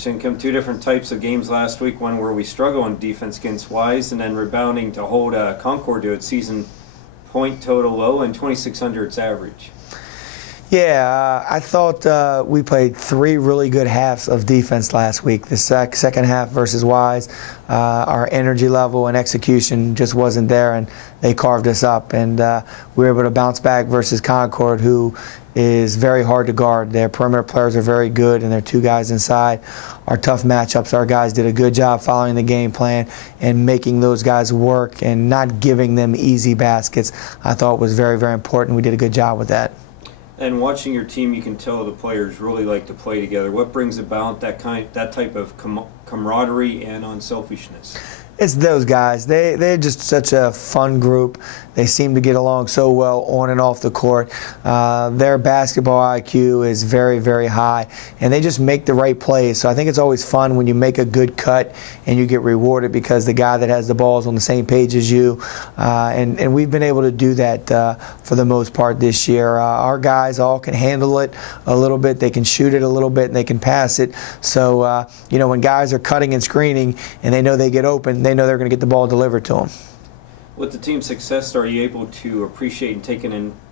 Coach Income, two different types of games last week, one where we struggle on defense against Wise, and then rebounding to hold Concord to its season point total low and 2,600 average. Yeah, I thought we played three really good halves of defense last week. The second half versus Wise, our energy level and execution just wasn't there, and they carved us up. And we were able to bounce back versus Concord, who is very hard to guard. Their perimeter players are very good, and their two guys inside are tough matchups. Our guys did a good job following the game plan and making those guys work and not giving them easy baskets. I thought was very, very important. We did a good job with that. And watching your team, you can tell the players really like to play together. What brings about that type of camaraderie and unselfishness? It's those guys. They're just such a fun group. They seem to get along so well on and off the court. Their basketball IQ is very, very high, and they just make the right plays. So I think it's always fun when you make a good cut and you get rewarded because the guy that has the ball is on the same page as you. And we've been able to do that for the most part this year. Our guys all can handle it a little bit. They can shoot it a little bit, and they can pass it. So, you know, when guys are cutting and screening and they know they get open, they know they're going to get the ball delivered to them. With the team's success, are you able to appreciate and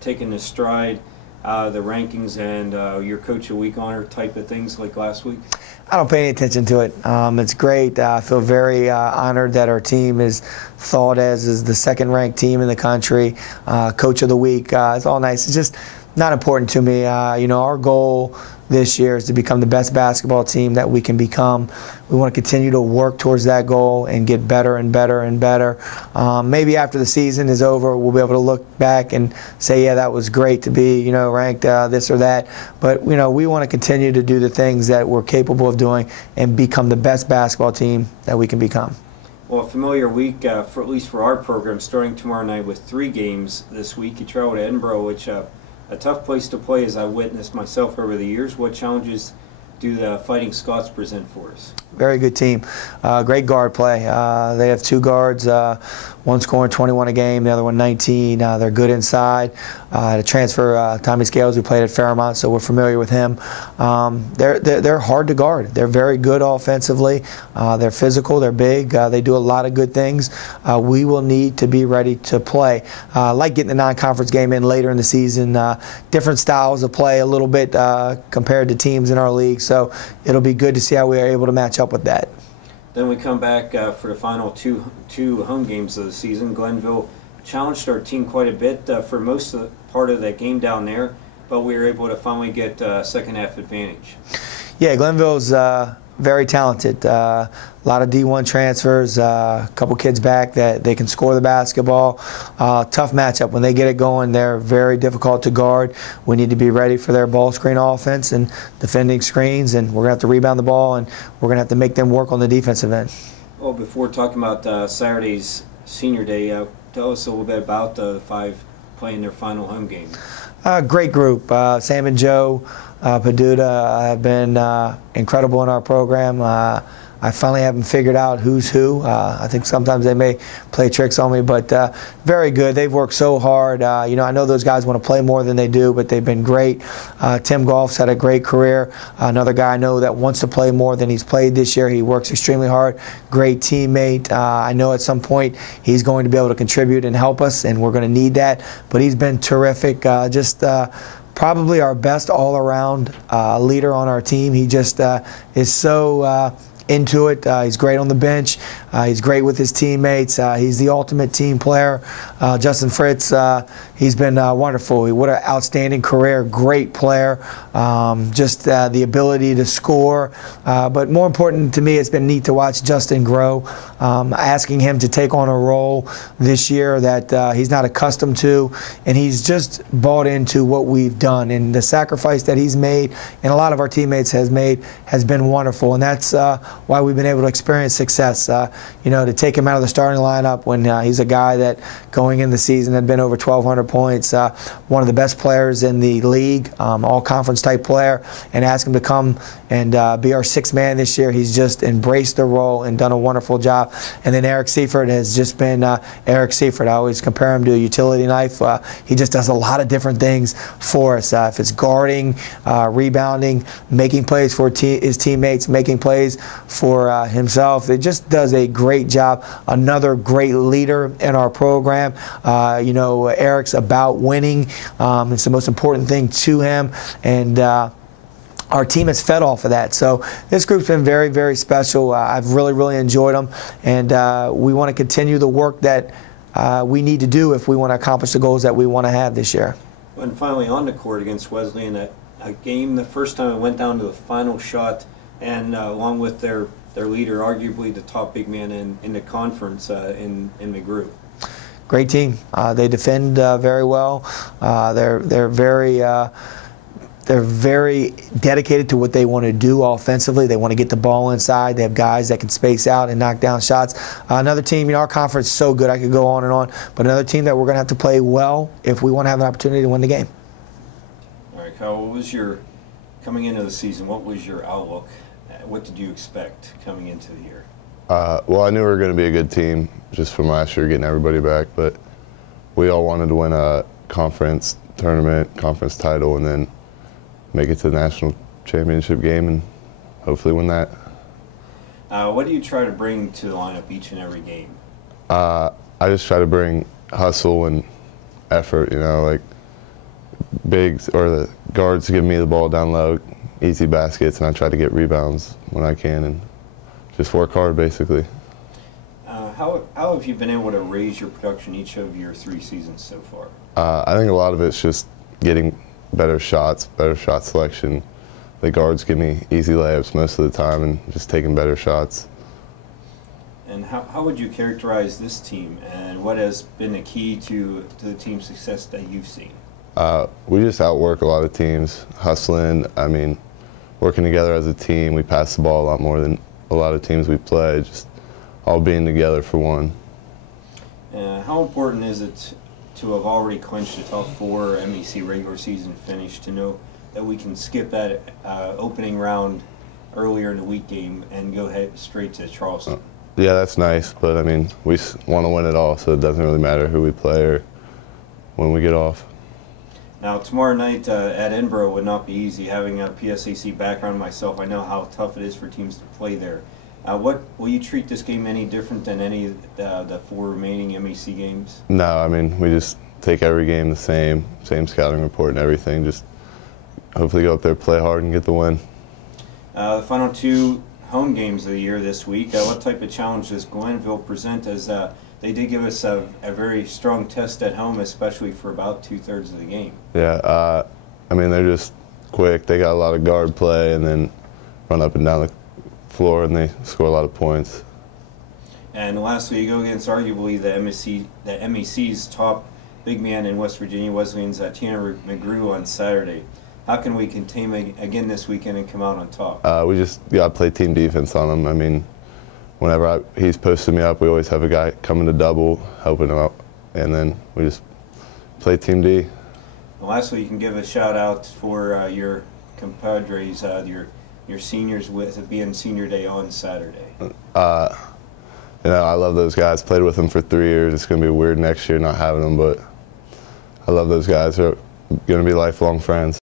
taking the stride the rankings and your Coach of the Week honor type of things like last week? I don't pay any attention to it. It's great. I feel very honored that our team is thought as the second-ranked team in the country. Coach of the Week. It's all nice. It's just not important to me. You know, our goal this year is to become the best basketball team that we can become. We want to continue to work towards that goal and get better and better and better. Maybe after the season is over, we'll be able to look back and say, yeah, that was great to be, you know, ranked this or that. But, you know, we want to continue to do the things that we're capable of doing and become the best basketball team that we can become. Well, a familiar week, for at least for our program, starting tomorrow night with 3 games this week. You travel to Edinburgh, which a tough place to play, as I witnessed myself over the years. What challenges do the Fighting Scots present for us? Very good team. Great guard play. They have 2 guards, one scoring 21 a game, the other one 19. They're good inside. To transfer Tommy Scales, who played at Fairmont, so we're familiar with him. They're hard to guard. They're very good offensively. They're physical. They're big. They do a lot of good things. We will need to be ready to play. Like getting the non-conference game in later in the season. Different styles of play a little bit compared to teams in our league. So it'll be good to see how we are able to match up with that. Then we come back for the final two home games of the season. Glenville challenged our team quite a bit for most of the part of that game down there, but we were able to finally get second half advantage. Yeah, Glenville's very talented. A lot of D1 transfers, a couple kids back that they can score the basketball. Tough matchup. When they get it going, they're very difficult to guard. We need to be ready for their ball screen offense and defending screens, and we're going to have to rebound the ball, and we're going to have to make them work on the defensive end. Well, before talking about Saturday's senior day, tell us a little bit about the 5 playing their final home game. Great group. Sam and Joe Paduta have been incredible in our program. I finally have them figured out who's who. I think sometimes they may play tricks on me, but very good. They've worked so hard. You know, I know those guys want to play more than they do, but they've been great. Tim Goff's had a great career. Another guy I know that wants to play more than he's played this year. He works extremely hard. Great teammate. I know at some point he's going to be able to contribute and help us, and we're going to need that. But he's been terrific. Probably our best all-around leader on our team. He just is so into it. He's great on the bench. He's great with his teammates. He's the ultimate team player. Justin Fritz, he's been wonderful. What an outstanding career. Great player. Just the ability to score. But more important to me, it's been neat to watch Justin grow. Asking him to take on a role this year that he's not accustomed to. And he's just bought into what we've done. And the sacrifice that he's made and a lot of our teammates has made has been wonderful. And that's why we've been able to experience success. You know, to take him out of the starting lineup when he's a guy that going in the season had been over 1,200 points, one of the best players in the league, all conference type player, and ask him to come and be our sixth man this year. He's just embraced the role and done a wonderful job. And then Eric Seifert has just been Eric Seifert. I always compare him to a utility knife. He just does a lot of different things for us. If it's guarding, rebounding, making plays for his teammates, making plays for himself. It just does a great job. Another great leader in our program. You know, Eric's about winning. It's the most important thing to him, and our team has fed off of that. So this group's been very, very special. I've really, really enjoyed them, and we want to continue the work that we need to do if we want to accomplish the goals that we want to have this year. And finally, on the court against Wesleyan, a game the first time it went down to the final shot, and along with their leader, arguably the top big man in the conference in McGrew. Great team. They defend very well. They're very dedicated to what they want to do offensively. They want to get the ball inside. They have guys that can space out and knock down shots. Another team, you know, our conference is so good. I could go on, but another team that we're going to have to play well if we want to have an opportunity to win the game. All right, Kyle, what was coming into the season, what was your outlook? What did you expect coming into the year? Well, I knew we were going to be a good team just from last year, getting everybody back, but we all wanted to win a conference tournament, conference title, and then make it to the national championship game and hopefully win that. What do you try to bring to the lineup each and every game? I just try to bring hustle and effort, you know, like bigs or the guards give me the ball down low, easy baskets, and I try to get rebounds when I can and just work hard, basically. How have you been able to raise your production each of your 3 seasons so far? I think a lot of it's just getting better shots, better shot selection. The guards give me easy layups most of the time and just taking better shots. And how would you characterize this team, and what has been the key to the team's success that you've seen? We just outwork a lot of teams, hustling, I mean, working together as a team. We pass the ball a lot more than a lot of teams we play, just all being together for one. How important is it to have already clinched the top 4 MEC regular season finish to know that we can skip that opening round earlier in the week game and go ahead straight to Charleston? Yeah, that's nice, but I mean, we want to win it all, so it doesn't really matter who we play or when we get off. Now, tomorrow night at Edinburgh would not be easy. Having a PSAC background myself, I know how tough it is for teams to play there. What will you treat this game any different than any of the 4 remaining MEC games? No, I mean, we just take every game the same scouting report and everything. Just hopefully go up there, play hard, and get the win. The final 2 home games of the year this week. What type of challenge does Glenville present, as they did give us a very strong test at home, especially for about 2/3 of the game? Yeah, I mean, they're just quick. They got a lot of guard play and then run up and down the floor, and they score a lot of points. And lastly, you go against arguably the MEC's top big man in West Virginia, Wesleyan's Tanner McGrew on Saturday. How can we contain him again this weekend and come out on top? We just got to play team defense on him. I mean, whenever he's posted me up, we always have a guy coming to double, helping him out, and then we just play team D. And lastly, you can give a shout out for your compadres, your seniors, with it being senior day on Saturday. You know, I love those guys. Played with them for 3 years. It's going to be weird next year not having them, but I love those guys. They're going to be lifelong friends.